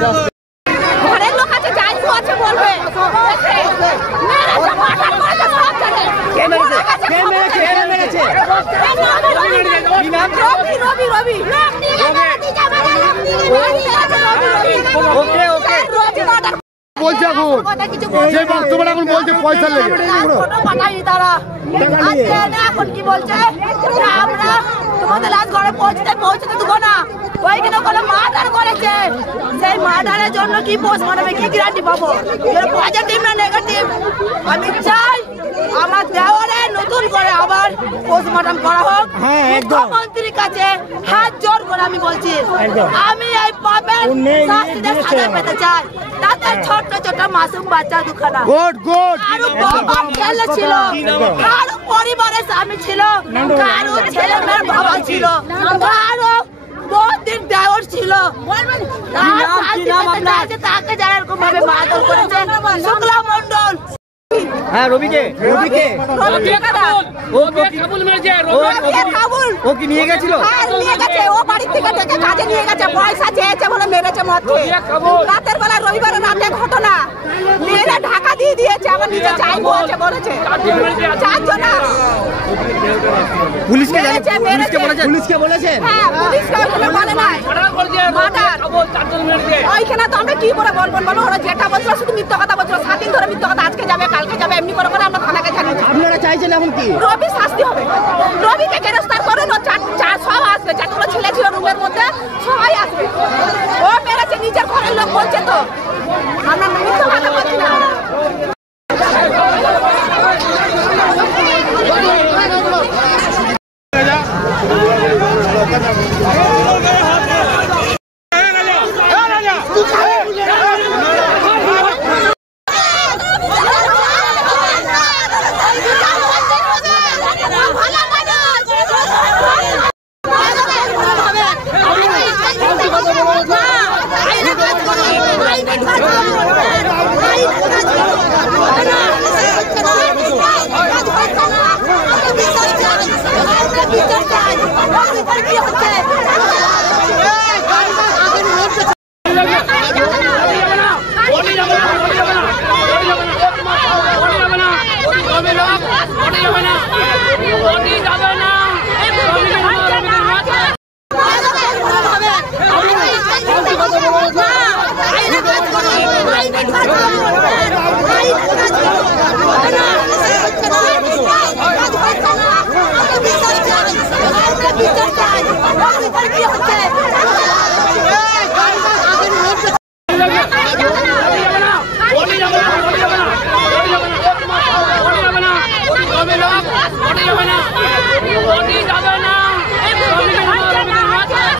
ঘরের লোক আছে, যাই আছে বলবে। বলছে এখন যে বক্তব্যটা এখন বলছে পয়সা লেগে এখন কি বলছে আমরা তোমাদের লাশ ঘরে পৌঁছতে দেবো না, ওইখানে কোনো মার্ডার করেছে, সেই মার্ডারের জন্য কি পোস্টমর্টমে কি গ্যারান্টি পাবো, পজিটিভ না নেগেটিভ? আমি চাই আমার দেওয়ারে নতুন করে আবার পোস্টমর্টম করা হোক। মুখ্যমন্ত্রীর কাছে হাত জোর করে আমি বলছি, আমি এই পাপের শাস্তিতে সাজা পেতে চাই। তাদের ছোট ছোট মাসুম বাচ্চা দুখানা কারো বাবা ছেলে ছিল, কারো পরিবারের স্বামী ছিল, কারো ছেলে মেয়ের বাবা ছিল, কারো বহুদিন দেওয়ার ছিল, তাকে যারা এরকম ভাবে মারধর করেছে শুক্লা মন্ডল। হ্যাঁ রবিকে ও কি নিয়ে গেছিল? নিয়ে গেছে, ও বাড়ি থেকে ডেকে কাজে নিয়ে গেছে, পয়সা চেয়েছে বলে মেরেছে মদ খেয়ে। রাতের বেলা রবিবার রাতে ঘটনা, মেয়েরা ঢাকা দিয়ে দিয়েছে, আমার নিচে চাই বলছে বলেছে চারজন না। পুলিশকে বলেছে? হ্যাঁ পুলিশকে বলে নাই, ওইখানে তো আমরা কি করে বলবো বলো, ওরা যেটা বলছিল শুধু মিথ্যা কথা বলছিল, 7 দিন ধরে মিথ্যা কথা, আজকে যাবে কালকে যাবে এমনি করে করে আমরা থানাকে জানিয়েছি। আপনারা চাইছেন এখন কি? রবি শাস্তি হবে, রবিকে গ্রেফতার করুন, সব আসবে, যতগুলো ছেলে ছিল রুমের মধ্যে সবাই আসবে। ও মেরেছে, নিজের ঘরের লোক বলছে তো, আমরা মিথ্যা কথা বলছি না।